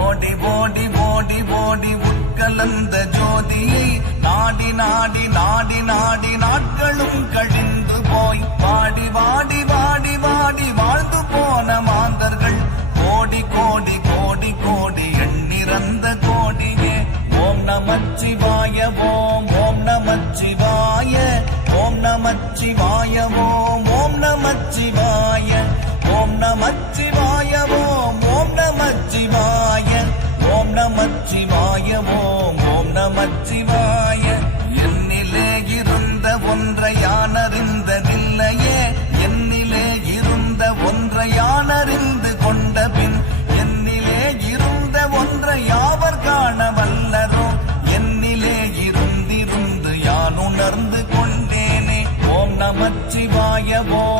ஓடி ஓடி ஓடி ஓடி உட்கலந்த ஜோதியை நாடி நாடி நாடி நாடி நாட்களும் கழிந்து போய் வாடி வாடி வாடி வாடி வாழ்ந்து போன மாந்தர்கள் கோடி கோடி கோடி கோடி எண்ணிறந்த கோடியே. ஓம் நமச்சிவாய ஓம் ஓம் நமச்சிவாய ஓம் நமச்சிவாய ஓம் ஓம் நமச்சிவாய ஓம் நமச்சிவாய ஓம் ஓம் நமச்சிவாய ஓம் நமச்சிவாய ஓம் ஓம் நமச்சிவாய. என்னிலே இருந்த ஒன்றை யானறிந்ததில்லையே, என்னிலே இருந்த ஒன்றை யானறிந்து கொண்ட பின் என்னிலே இருந்த ஒன்றை யாவர் காண வல்லரோ. என்னிலே இருந்திருந்து யான் உணர்ந்து கொண்டேனே. ஓம் நமச்சிவாய ஓம்